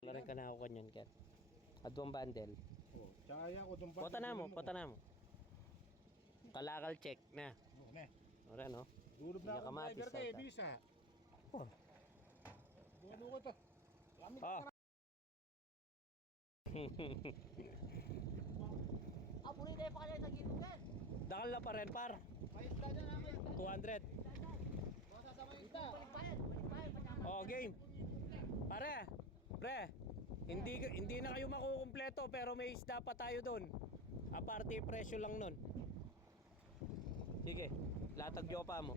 Wala rin ka na ako kanyan, Ken. Adwang bundle. Oh, tsaya ko itong Pota na mo. Kalakal check na. Oo, ne. Ora, no? Dulog na akong driver ka eh, bisa. Oh. Buwan ko ito. Lamig Oh. Puli tayo pa kaya sa gilid yan. Dakal na pa rin, par. May isla dyan namin. 200. Masasama yung isla. Balikbayan. Oh, game. Pare. Pre. Hindi na kayo makukumpleto pero may isda pa tayo doon. Aparte presyo lang nun. Sige. Latag jopa mo.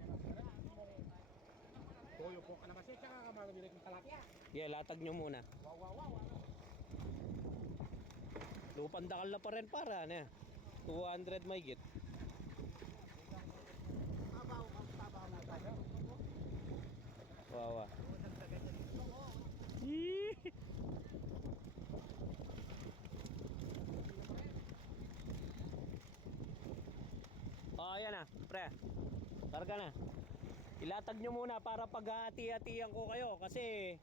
Toyo po ka na kasi, tsaka ka magabili ng talapia. Yeah, latag nyo muna. Wow. Lupandakal na pa rin para. Ano yan? 200 may git. Tabaw na tayo. Wawa. Oh, ayan na, pre. Karga na. Ilatag nyo muna para paghahati-hatian ko kayo kasi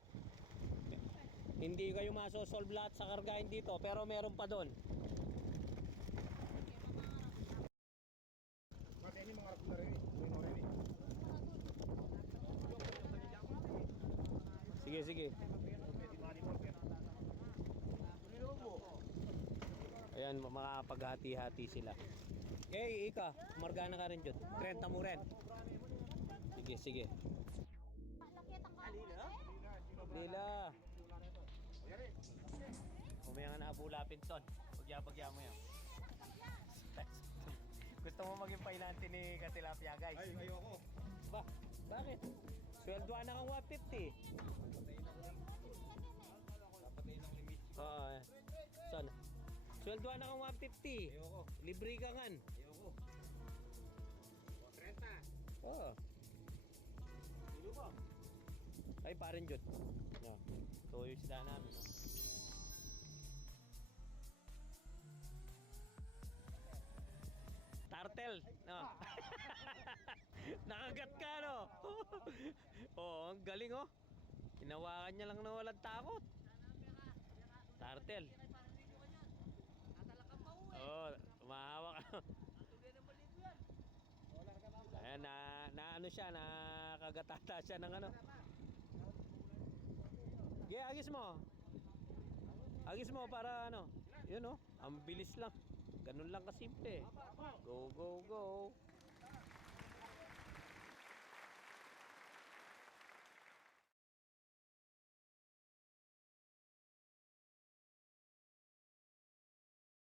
hindi kayo masosolve lahat sa kargahin dito pero meron pa doon. Bakit ini mga rakula rin? Sige. Ayan, makapaghati-hati sila. Ika, margana ka rin dyan. 30 mo rin. Sige. Lila. Umaya nga na abulapin ton. Pagya mo yan. Gusto mo maging painante ni Katilapia, guys? Ay, ayoko. Ba, bakit? Sweldoan na kang 150. Oo, saan? Sweldoan na kang 150. Ayoko. Libre ka nga. Ayoko. 30. Oo. Dilo ba? Ay, parin dyan. No. So, yung isda namin, no? Tartel, no? Nakagat ka, no? Oh, ang galing, oh. Hinawakan niya lang na walang takot. Tartel. Oh, umahawak. Ayan, na ano siya, nakagatata siya ng ano. Agis mo. Agis mo para ano. Yun, oh. Ang bilis lang. Ganun lang kasimple. Go.